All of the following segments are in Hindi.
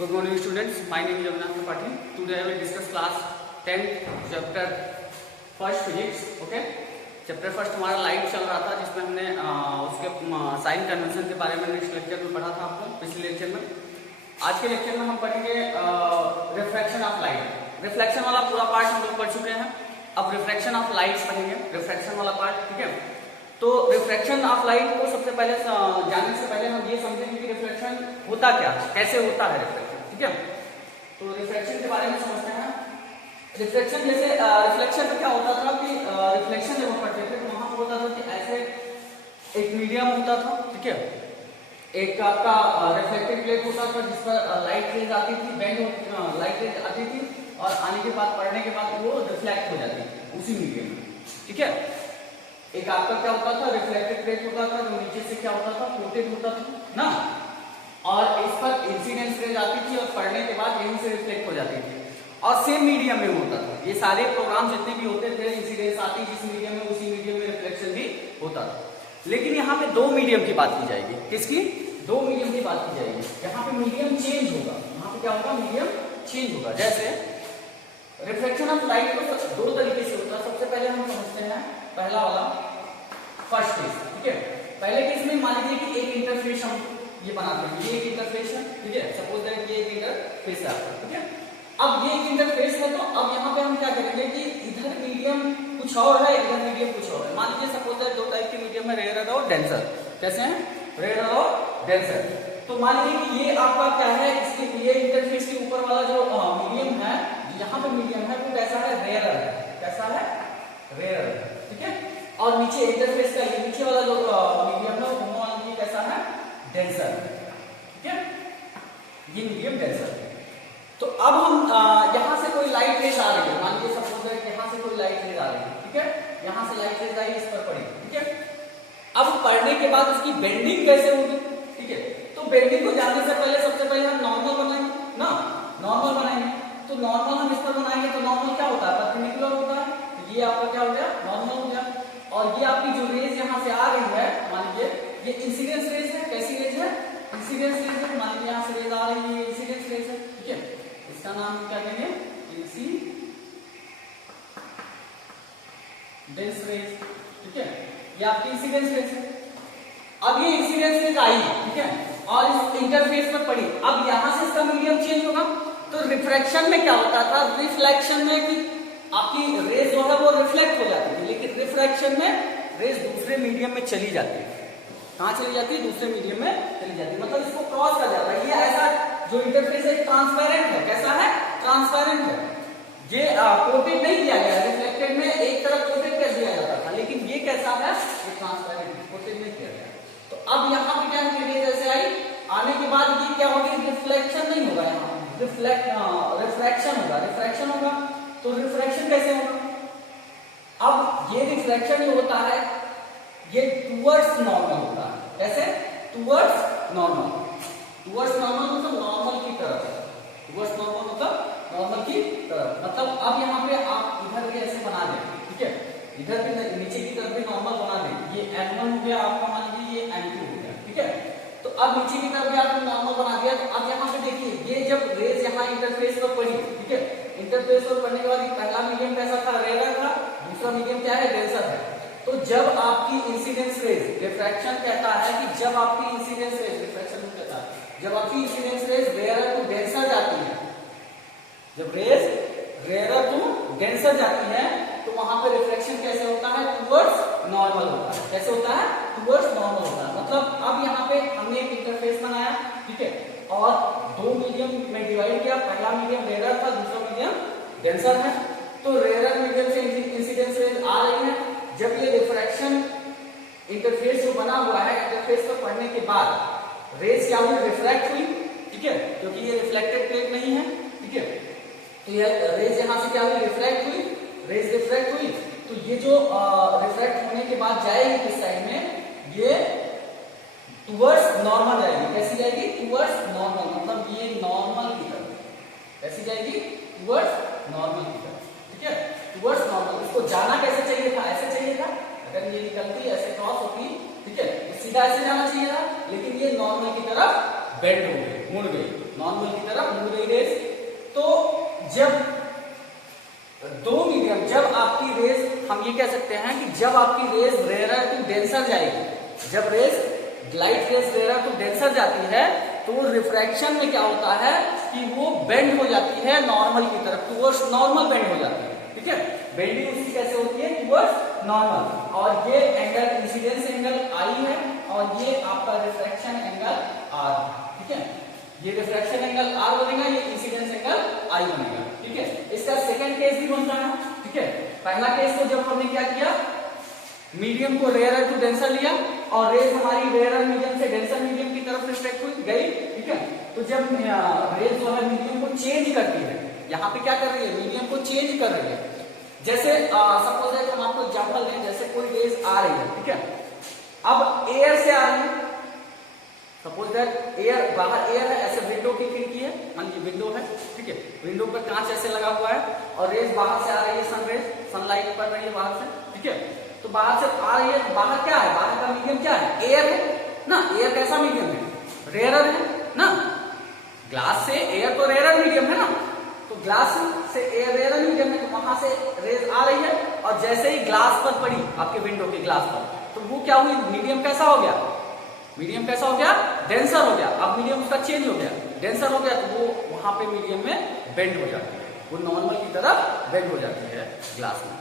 Good morning students, my name is Avinash Tripathi. Today I will discuss class 10th chapter first physics. Okay, chapter first हमारा लाइट चल रहा था जिसमें हमने उसके साइन कन्वेंशन के बारे में नेक्स्ट लेक्चर में पढ़ा था आपको पिछले लेक्चर में। आज के लेक्चर में हम पढ़ेंगे रिफ्रैक्शन ऑफ लाइट। रिफ्लेक्शन वाला पूरा पार्ट हम लोग पढ़ चुके हैं, अब रिफ्रैक्शन ऑफ लाइट पढ़ेंगे, रिफ्रैक्शन वाला पार्ट। ठीक है, तो रिफ्रैक्शन ऑफ लाइट को सबसे पहले जानने से पहले हम ये समझेंगे कि रिफ्लेक्शन होता क्या, कैसे होता है रिफ्लेक्शन। ठीक है, तो रिफ्लेक्शन के बारे में समझते हैं। रिफ्लेक्शन जैसे रिफ्लेक्शन में क्या होता था कि रिफ्लेक्शन जब हम पढ़ते थे तो वहां पर होता था कि ऐसे एक मीडियम होता था। ठीक है, एक आपका रिफ्लेक्टिव प्लेट होता था जिस पर लाइट रेज आती थी, बेंड लाइट रेज आती थी और आने के बाद पढ़ने के बाद वो रिफ्लेक्ट हो जाती थी उसी मीडियम में। ठीक है, एक आपका क्या होता था रिफ्लेक्टिव प्लेट होता था जो नीचे से क्या होता था कोटेड होता था ना, और इस पर इंसिडेंस रेज आती थी और पढ़ने के बाद यहीं से रिफ्लेक्ट हो जाती थी और सेम मीडियम में होता था। ये सारे प्रोग्राम जितने भी होते थे इंसिडेंस आती जिस मीडियम में उसी मीडियम में रिफ्लेक्शन भी होता था। लेकिन यहाँ पे दो मीडियम की बात की जाएगी। किसकी? दो मीडियम की बात की जाएगी। यहाँ पे मीडियम चेंज होगा, यहाँ पे क्या होगा मीडियम चेंज होगा। जैसे रिफ्लेक्शन ऑफ लाइट को दो तरीके से होता है। सबसे पहले हम समझते हैं पहला वाला फर्स्ट केस। ठीक है, पहले केस में मान लीजिए कि एक इंटरफेस हम ये बनाते हैं, ये एक इंटरफेस है। ठीक है, सपोज दैट ये एक इंटरफेस है आपका। ठीक है, अब ये एक इंटरफेस है तो अब यहाँ पे हम क्या करेंगे कि इधर मीडियम कुछ और है, इधर मीडियम कुछ और है। मान लीजिए सपोज दैट दो टाइप के मीडियम है, रेयर और डेंसर। कैसे हैं? रेयर और डेंसर। तो मान लीजिए कि ये आपका क्या है, इसके ये इंटरफेस के ऊपर वाला जो मीडियम है, यहाँ पे मीडियम है वो कैसा है? रेयर है। कैसा है? रेयर है। ठीक है, और नीचे इंटरफेस का ये नीचे वाला जो मीडियम है वो मान लीजिए कैसा है? डेंसर। ठीक है, ये मीडियम डेंसर है। तो अब हम यहाँ से कोई लाइट रेज आ रही है, मान लीजिए सपोज दैट यहाँ से कोई लाइट रेज आ रही है। ठीक है, यहाँ से लाइट रेज आई, इस पर पड़ी। ठीक है, अब पढ़ने के बाद उसकी बेंडिंग कैसे होगी? ठीक है, तो बेंडिंग को जानने से पहले सबसे पहले हम नॉर्मल बनाएंगे ना, नॉर्मल बनाएंगे। तो नॉर्मल हम इस पर बनाएंगे तो नॉर्मल क्या होता है? परपेंडिकुलर होता है। तो ये आपका क्या हो गया? नॉर्मल हो गया। और ये आपकी जो रेज यहाँ से आ रही है, मान लीजिए ये इंसिडेंस रेज है। कैसी रेज है? इंसिडेंस रेज है। मान लीजिए यहाँ से रेज आ रही है, इंसिडेंस रेज है। ठीक है, इसका नाम क्या कहेंगे? Incidence rays. ठीक है, ये आपकी इंसिडेंस रेज है। अब ये इंसिडेंस रेज आई, ठीक है, और इस इंटरफेस पर पड़ी। अब यहां से इसका मीडियम चेंज होगा। तो रिफ्रैक्शन में क्या होता था? रिफ्लेक्शन में कि आपकी रेज जो है वो रिफ्लेक्ट हो जाती थी, लेकिन रिफ्रैक्शन में रेज दूसरे मीडियम में चली जाती है। कहां चली जाती है? दूसरे मीडियम में चली जाती है, मतलब इसको क्रॉस कर जाता है। ये ऐसा जो इंटरफेस है ट्रांसपेरेंट है। कैसा है? ट्रांसपेरेंट है। ये कोटेड नहीं किया गया, रिफ्लेक्टेड में एक तरफ कोटेड कर दिया जाता था, लेकिन ये कैसा है? ये ट्रांसपेरेंट, कोटेड नहीं किया गया। तो अब यहाँ पे क्या है? जैसे आई आने के बाद ये क्या होगी? रिफ्लेक्शन नहीं होगा, यहाँ रिफ्रैक्शन होगा। रिफ्रैक्शन होगा तो रिफ्रैक्शन कैसे होगा? अब ये रिफ्लेक्शन जो होता है ये टुवर्ड्स नॉर्मल होता है। कैसे? Towards normal. टुवर्ड्स नॉर्मल मतलब नॉर्मल की तरफ। टुवर्ड्स नॉर्मल मतलब नॉर्मल की तरफ। मतलब अब यहाँ पे आप इधर भी ऐसे बना दें। ठीक है, इधर भी नीचे की तरफ भी नॉर्मल बना दें। ये N1 हो गया आपका, मान लीजिए ये N2 हो गया। ठीक है, तो अब नीचे की तरफ भी आपने नॉर्मल बना दिया। तो अब यहाँ पे देखिए ये जब रेज यहाँ इंटरफेस पर पड़ी, ठीक है, इंटरफेस पर पड़ने के बाद पहला मीडियम कैसा था? रेयर था। दूसरा मीडियम क्या है? डेंसर है। तो जब आपकी इंसिडेंस रेज, रिफ्रैक्शन कहता है कि जब आपकी इंसिडेंस रेज, रिफ्रैक्शन कहता है जब आपकी incidence rays rare to denser जाती है, जब रेज रेयर टू डेंसर जाती है तो वहां पे रिफ्लेक्शन कैसे होता है? टुवर्ड्स नॉर्मल होता है। कैसे होता है? टुवर्ड्स नॉर्मल होता है। मतलब अब यहाँ पे हमने एक इंटरफेस बनाया, ठीक है, और दो मीडियम में डिवाइड किया। पहला मीडियम रेयर था, दूसरा मीडियम डेंसर है। तो रेयर मीडियम से इंसिडेंस रेज आ रही है। जब ये रिफ्रैक्शन इंटरफेस जो बना हुआ है, इंटरफेस पर पढ़ने के बाद रेज क्या हुई? रिफ्लेक्ट हुई। ठीक है, क्योंकि ये रिफ्लेक्टेड प्लेट नहीं है। ठीक है, तो ये रेज यहाँ से क्या हुई? रिफ्लेक्ट हुई। रेज रिफ्लेक्ट हुई तो ये जो रिफ्लेक्ट होने के बाद जाएगी किस साइड में? ये टुवर्ड्स नॉर्मल जाएगी। कैसी जाएगी? टुवर्ड्स नॉर्मल, मतलब ये नॉर्मल की तरफ। कैसी जाएगी? टुवर्ड्स नॉर्मल की तरफ। ठीक है, टुवर्ड्स नॉर्मल। इसको जाना कैसे चाहिए था? ऐसे चाहिए था। अगर ये निकलती ऐसे क्रॉस होती, ठीक है, तो सीधा ऐसे जाना चाहिए था, लेकिन ये नॉर्मल की तरफ बेंड हो गई, मुड़ गई, नॉर्मल की तरफ मुड़ गई रेज। तो जब दो मीडियम, जब आपकी रेज, हम ये कह सकते हैं कि जब आपकी रेज रेयर टू डेंसर जाएगी, जब rays light rays rare to denser जाती है तो रिफ्रैक्शन में क्या होता है कि वो बेंड हो जाती है नॉर्मल की तरफ, टुवर्ड्स नॉर्मल बेंड हो जाती है। ठीक है, बेंडिंग उसकी कैसे होती है, टुवर्ड्स नॉर्मल। और ये एंगल इंसिडेंस एंगल आई है और ये आपका रिफ्रैक्शन एंगल आर। ठीक है, ये रिफ्रैक्शन एंगल आर बनेगा, ये इंसिडेंस एंगल आई बनेगा। ठीक है, इसका सेकंड केस भी बनता है। ठीक है, पहला केस तो जब हमने क्या किया, मीडियम को रेयर टू डेंसर लिया और रेज हमारी रेयर मीडियम से डेंसर मीडियम की तरफ रिफ्लेक्ट हुई गई। ठीक है, तो जब रेज जो है मीडियम को चेंज करती है, यहाँ पे क्या कर रही है, मीडियम को चेंज कर रही है। जैसे सपोज है, हम आपको एग्जांपल दें, जैसे कोई रेज आ रही है, ठीक है, अब एयर से आ रही है, सपोज दैट एयर, बाहर एयर है, ऐसे विंडो की खिड़की है, मान लीजिए विंडो है, ठीक है, विंडो पर कांच ऐसे लगा हुआ है और रेज बाहर से आ रही है, सन रेज, सनलाइट पड़ रही है बाहर से। ठीक है, तो बाहर से आ रही है, तो बाहर क्या है, बाहर का मीडियम क्या है, एयर है ना। एयर कैसा मीडियम है, रेयर है ना। ग्लास से एयर तो रेयर मीडियम है ना, तो ग्लास से एयर रेयर मीडियम है, तो वहां से रेज आ रही है और जैसे ही ग्लास पर पड़ी, आपके विंडो के ग्लास पर, तो वो क्या हुई, मीडियम कैसा हो गया, मीडियम कैसा हो गया, डेंसर हो गया। अब मीडियम उसका चेंज हो गया, डेंसर हो गया, तो वो वहां पे मीडियम में बेंड हो जाती है, वो नॉर्मल की तरफ बेंड हो जाती है ग्लास में।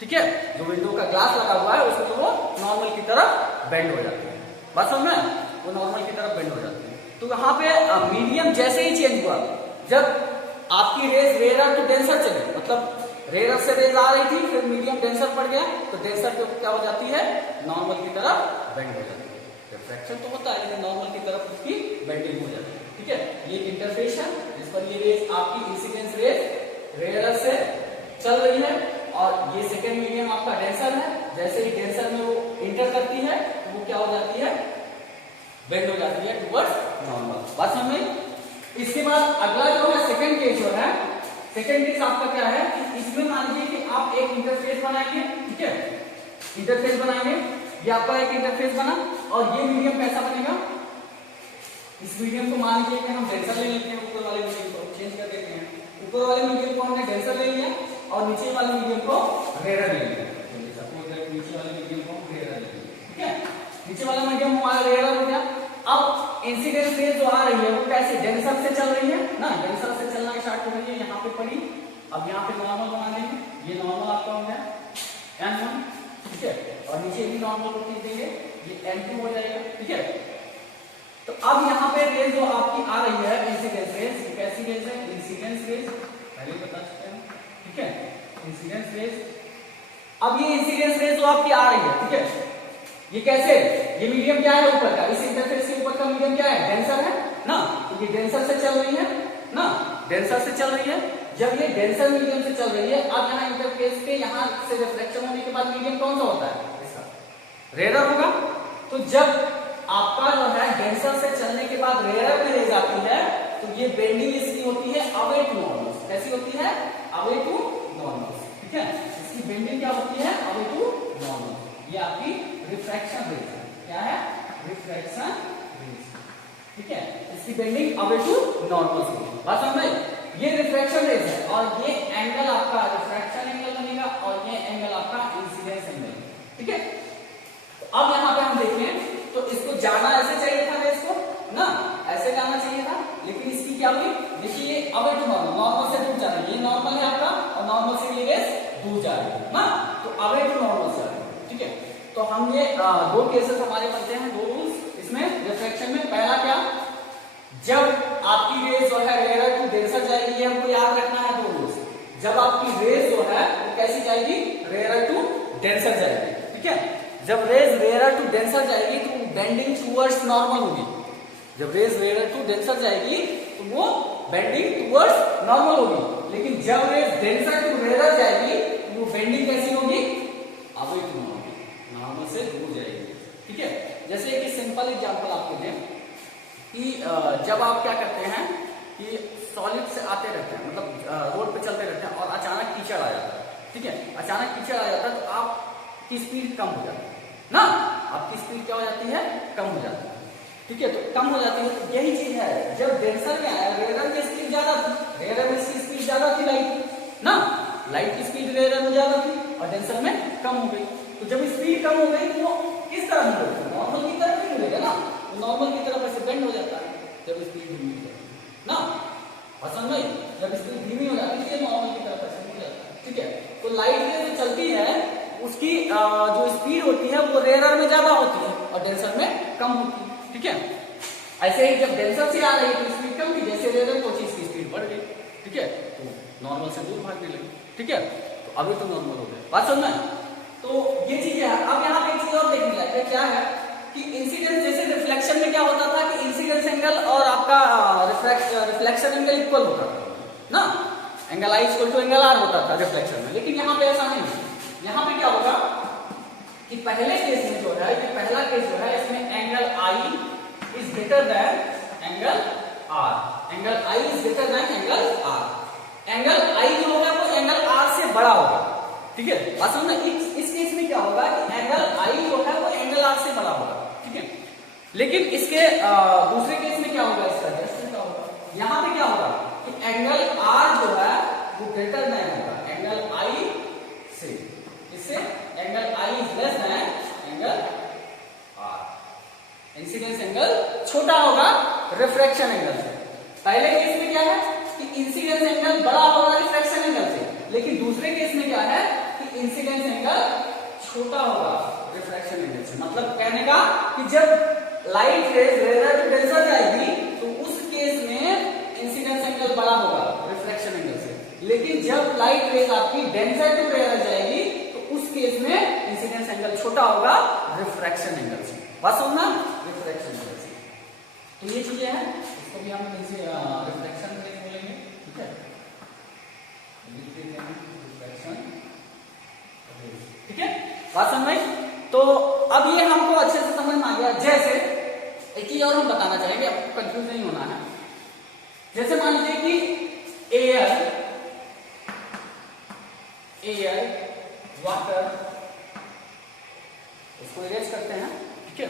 ठीक है, जो विंडो का ग्लास लगा हुआ है उसमें वो नॉर्मल की तरफ बेंड हो जाती है, बात समझ में, वो नॉर्मल की तरफ बेंड हो जाती है। तो यहाँ पे मीडियम जैसे ही चेंज हुआ, जब आपकी रेज रेयर टू डेंसर चली, मतलब रेयर से रेज आ रही थी, फिर मीडियम डेंसर पड़ गया, तो डेंसर पे क्या हो जाती है, नॉर्मल की तरफ बेंड हो जाती है। रिफ्रैक्शन तो होता है लेकिन नॉर्मल की तरफ उसकी बेंडिंग हो जाती है। ठीक है, ये इंटरफेस है जिस पर ये रेज आपकी इंसिडेंस रेज रेयर से चल रही है और ये सेकेंड मीडियम आपका डेंसर है। जैसे ही डेंसर में वो इंटर करती है तो वो क्या हो जाती है, बेंड हो जाती है टुवर्ड्स नॉर्मल। बात समझ में। इसके बाद अगला जो है सेकंड केस जो है, सेकंड केस आपका क्या है कि इसमें मान लीजिए कि आप एक इंटरफेस बनाएंगे। ठीक है, इंटरफेस बनाएंगे, ये आपका एक इंटरफेस बना और ये मीडियम कैसा बनेगा, इस मीडियम को मान लीजिए कि हम डेंसर ले लेते हैं, ऊपर वाले मीडियम को चेंज कर देते हैं, ऊपर वाले मीडियम को हमने डेंसर ले लिया और नीचे वाले मीडियम को रेयर ले लिया। नीचे वाले मीडियम को रेयर ले लिया। ठीक है, नीचे वाला मीडियम हमारा रेयर हो गया। अब इंसिडेंस रेज जो आ रही है वो कैसे, डेंसर से चल रही है ना, डेंसर से चलना स्टार्ट हो रही है, यहाँ पे पड़ी, अब यहाँ पे नॉर्मल बना देंगे, ये नॉर्मल आपका हो गया N1। ठीक है, और नीचे भी नॉर्मल को खींच देंगे, ये N2 हो जाएगा। ठीक है, तो अब यहाँ पे रेज जो आपकी आ रही है इंसिडेंस रेज, कैसी रेज है, इंसिडेंस रेज, पहले बता चुके हैं। ठीक है, इंसिडेंस रेज, अब ये इंसिडेंस रेज जो आपकी आ रही है, ठीक है, ये कैसे, ये मीडियम क्या है ऊपर का, इस इंटरफेस के ऊपर का मीडियम क्या है, डेंसर है ना, तो ये डेंसर से चल रही है ना, डेंसर से चल रही है। जब ये डेंसर मीडियम से चल रही है, अब यहाँ इंटरफेस के यहाँ से रिफ्लेक्शन होने के बाद मीडियम कौन सा होता है, इसका रेयर होगा। तो जब आपका जो है डेंसर से चलने के बाद रेयर में रेज आती है, तो ये बेंडिंग इसकी होती है अवे टू नॉर्मल। कैसी होती है, अवे टू नॉर्मल। ठीक है, इसकी बेंडिंग क्या होती है, अवे टू नॉर्मल। ये आपकी रिफ्रैक्शन रेज है, क्या है, रिफ्रैक्शन रेज। ठीक है, इसकी बेंडिंग अवे टू नॉर्मल से, बात समझ में। ये रिफ्रैक्शन रेज है और ये एंगल आपका रिफ्रैक्शन एंगल बनेगा और ये एंगल आपका इंसिडेंस एंगल। ठीक है, तो अब यहाँ पे हम देखें तो इसको जाना ऐसे चाहिए था रेज को ना, ऐसे जाना चाहिए था, लेकिन इसकी क्या हुई, देखिए ये अवे टू नॉर्मल, नॉर्मल से दूर जा रही है, ये नॉर्मल है आपका और नॉर्मल से ये रेज दूर जा रही है ना, तो अवे टू नॉर्मल से आ रही है। ठीक है, तो हम ये दो केसेस हमारे बनते हैं, दो रूल्स इसमें रिफ्लेक्शन में। पहला क्या, जब आपकी रेज जो है रेयर टू डेंसर जाएगी, हमको याद रखना है दो रूल्स। जब आपकी रेज जो है वो कैसी जाएगी, रेयर टू डेंसर जाएगी। ठीक है, जब रेज रेयर टू डेंसर जाएगी तो बेंडिंग टुवर्ड्स नॉर्मल होगी। जब रेज रेयर टू डेंसर जाएगी तो वो बेंडिंग टुवर्ड्स नॉर्मल होगी, लेकिन जब रेज डेंसर टू रेयर जाएगी तो वो बेंडिंग कैसी होगी, अवे टू नॉर्मल, नॉर्मल से दूर जाएगी। ठीक है, जैसे एक सिंपल एग्जांपल आपको दें कि जब आप क्या करते हैं कि सॉलिड से आते रहते हैं, मतलब रोड पे चलते रहते हैं और अचानक कीचड़ आ जाता है। ठीक है, अचानक कीचड़ आ जाता है तो आपकी स्पीड कम हो जाती है ना, आपकी स्पीड क्या हो जाती है, कम हो जाती है। ठीक है, तो कम हो जाती है। तो यही चीज है, जब डेंसर में आया रेयर की स्पीड ज्यादा थी, रेयर में इसकी स्पीड ज्यादा थी लाइट ना, लाइट की स्पीड रेयर में ज्यादा थी और डेंसर में कम हो गई। तो जब स्पीड कम हो गई तो वो किस तरह मुड़ेगा, नॉर्मल की तरफ नहीं मुड़ेगा ना, तो नॉर्मल की तरफ ऐसे बेंड हो जाता है जब स्पीड धीमी हो जाती है ना। पसंद नहीं, जब स्पीड धीमी हो जाती है नॉर्मल की तरफ ऐसे मुड़ जाता है। ठीक है, तो लाइट जो चलती है उसकी जो स्पीड होती है वो रेयर में ज्यादा होती है और डेंसर में कम होती है। ठीक है, ऐसे ही जब डेंसर से आ रही है तो स्पीड कम थी, जैसे रेयर को चीज की स्पीड बढ़ गई। ठीक है, तो नॉर्मल से दूर भागने लगी। ठीक है, तो अभी तो नॉर्मल हो गया, बात समझ में। तो ये चीजें है। अब यहाँ पे एक चीज और देखने लायक है, क्या है कि इंसिडेंस, जैसे रिफ्लेक्शन में क्या होता था कि इंसिडेंस एंगल और आपका रिफ्लेक्शन एंगल इक्वल होता था ना, angle i equal to angle r होता था रिफ्लेक्शन में। लेकिन यहाँ पे ऐसा नहीं है। यहाँ पे क्या होगा कि पहले केस में जो है, ये पहला केस जो है, इसमें angle I is greater than angle R, angle I is greater than angle R. Angle I जो है वो एंगल आर से बड़ा होगा। ठीक है, बात समझना। इस केस में क्या होगा कि एंगल आई जो है वो एंगल आर से बड़ा होगा। ठीक है, लेकिन इसके दूसरे केस में क्या होगा, इसका जस्ट क्या होगा, यहाँ पे क्या होगा कि एंगल आर जो है वो ग्रेटर देन होगा एंगल आई से, इससे angle I is less than angle r. Incidence angle छोटा होगा रिफ्रैक्शन एंगल से। पहले केस में क्या है कि इंसिडेंस एंगल बड़ा होगा रिफ्रैक्शन एंगल से, लेकिन दूसरे केस में क्या है कि इंसिडेंस एंगल छोटा होगा रिफ्रैक्शन एंगल से। मतलब कहने का कि जब light rays rare to denser जाएगी तो उस केस में इंसिडेंस एंगल बड़ा होगा रिफ्रैक्शन एंगल से, लेकिन जब लाइट रेज आपकी डेंसर टू रेयर जाएगी तो उस केस में इंसिडेंस एंगल छोटा होगा रिफ्रैक्शन एंगल से। बात समझना, रिफ्रैक्शन एंगल से। तो ये चीजें हैं, इसको भी हम रिफ्लेक्शन बोलेंगे। ठीक है, रिफ्लेक्शन। ठीक है, बात समझ में। तो अब ये हमको अच्छे से समझ में आ गया। जैसे एक चीज और हम बताना चाहेंगे, आपको कंफ्यूज नहीं होना है। जैसे मान लीजिए कि एयर वाटर, इसको इरेज करते हैं। ठीक है,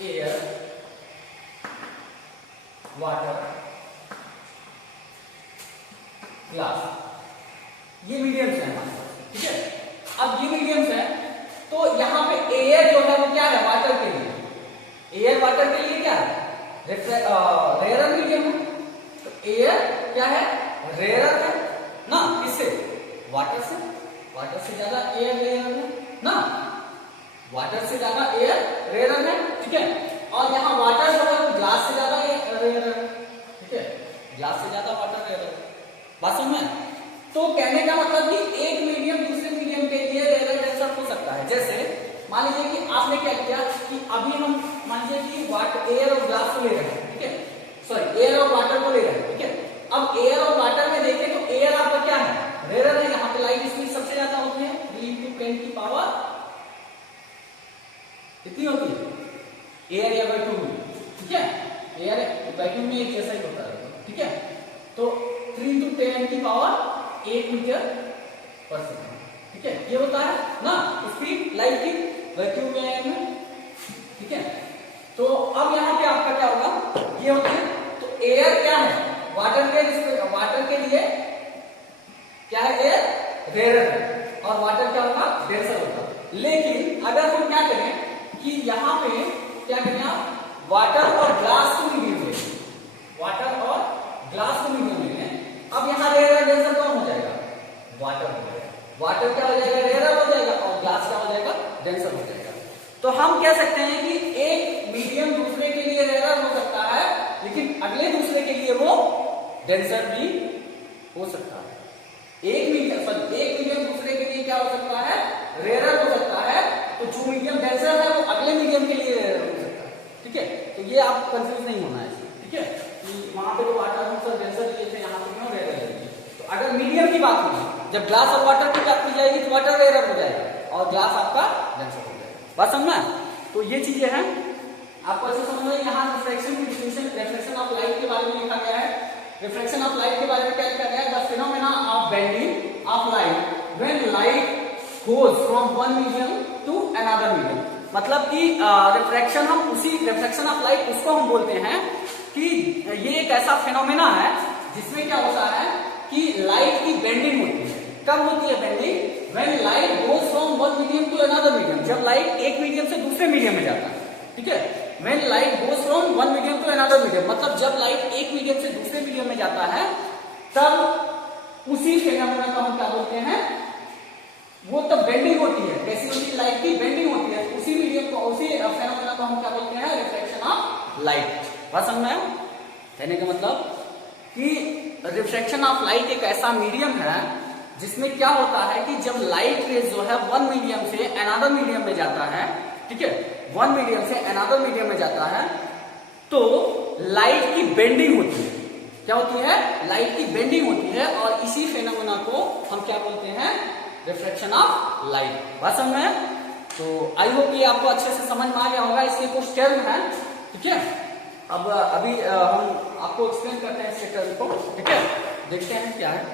एयर वाटर ग्लास, ये मीडियम्स है हमारे पास। ठीक है, अब ये मीडियम्स है तो यहाँ पे एयर जो है वो क्या है वाटर के लिए, एयर वाटर के लिए क्या है रेयर मीडियम है। तो एयर क्या है रेयर है ना, किससे, वाटर से। वाटर से ज्यादा एयर रेयर है ना, वाटर से ज्यादा एयर रेयर है। ठीक है, और यहाँ वाटर जो है वो ग्लास से ज्यादा रेयर है। ठीक है, ग्लास से ज्यादा वाटर रेयर है। बात समझ में। तो कहने का मतलब कि एक मीडियम दूसरे मीडियम के लिए रेयर डेंसर हो सकता है। जैसे मान लीजिए कि आपने क्या किया कि अभी हम मान लीजिए कि वाटर, एयर और ग्लास को ले रहे हैं। ठीक है, सॉरी एयर और वाटर को ले रहे हैं। ठीक है, अब एयर और वाटर में देखें तो एयर आपका क्या है रेयर है, यहाँ पे लाइट स्पीड सबसे ज्यादा होती है 3 × 10 की पावर कितनी होती है एयर या वैक्यूम में। ठीक है, एयर वैक्यूम में एक जैसा ही होता है। ठीक है, तो 3 × 10 की पावर 8 मीटर पर सेकंड। ठीक है, ये होता है ना स्पीड लाइट की वैक्यूम में। ठीक है, तो अब यहाँ पे आपका क्या होगा, ये होता है। तो एयर क्या है वाटर के लिए क्या है, एयर रेयर है और वाटर क्या होगा डेंसर होगा। लेकिन अगर हम क्या करें कि यहाँ पे क्या करें आप वाटर और ग्लास को मीडियम लें, वाटर और ग्लास को मीडियम लें। अब यहाँ रेयर डेंसर कौन हो जाएगा, वाटर हो जाएगा। वाटर क्या हो जाएगा रेयर हो जाएगा और ग्लास क्या हो जाएगा डेंसर हो जाएगा। तो हम कह सकते हैं कि एक मीडियम दूसरे के लिए रेयर हो सकता है, लेकिन अगले दूसरे के लिए वो डेंसर भी हो सकता है। एक मीडियम दूसरे के लिए क्या हो सकता है रेयर हो सकता है, तो जो मीडियम डेंसर है वो अगले मीडियम के लिए रेयर हो सकता है। ठीक है, तो ये आप कंफ्यूज नहीं होना है। ठीक है, कि वहां पे तो वाटर और डेंसर लिए थे, यहाँ पे क्यों रेयर है। तो अगर मीडियम की बात होगी, जब ग्लास और वाटर की बात की जाएगी तो वाटर रेयर हो जाएगा और ग्लास आपका डेंसर हो जाएगा। बात समझना। तो ये चीजें हैं आपको ऐसे समझ में। यहाँ रिफ्लेक्शन की डिफिनेशन, रिफ्लेक्शन ऑफ लाइट के बारे में लिखा गया है रिफ्लेक्शन ऑफ लाइट के बारे में क्या कर रहे हैं, the phenomena of bending of light when light goes from one medium to another medium. मतलब कि रिफ्रैक्शन हम उसी रिफ्लेक्शन ऑफ लाइट उसको हम बोलते हैं कि ये एक ऐसा फिनोमेना है जिसमें क्या होता है कि लाइट की बेंडिंग होती है। कब होती है bending? When light goes from one medium to another medium, जब लाइट एक मीडियम से दूसरे मीडियम में जाता है, ठीक है। When light goes from one medium to another medium, मतलब जब लाइट एक मीडियम से दूसरे मीडियम में जाता है तब उसी फिनोमेना को हम क्या बोलते हैं, वो तब बेंडिंग होती है। कैसी होती है? लाइट की बेंडिंग होती है। उसी मीडियम को, उसी फेनोमेना को हम क्या बोलते हैं? Reflection of light. बात समझ में आया? कहने का मतलब कि रिफ्लेक्शन ऑफ लाइट एक ऐसा मीडियम है जिसमें क्या होता है कि जब लाइट रेज जो है वन मीडियम से अनदर मीडियम में जाता है, ठीक है, वन मीडियम से अनदर मीडियम में जाता है तो लाइट की बेंडिंग होती है। क्या होती है? लाइट की बेंडिंग होती है और इसी फेनोमेना को हम क्या बोलते हैं? Reflection of light. बात समझ में? तो आई होप ये आपको अच्छे से समझ में आ गया होगा। इसके कुछ टर्म है, ठीक है। अब अभी हम आपको एक्सप्लेन करते हैं इसके टर्म को, ठीक है। देखते हैं क्या है।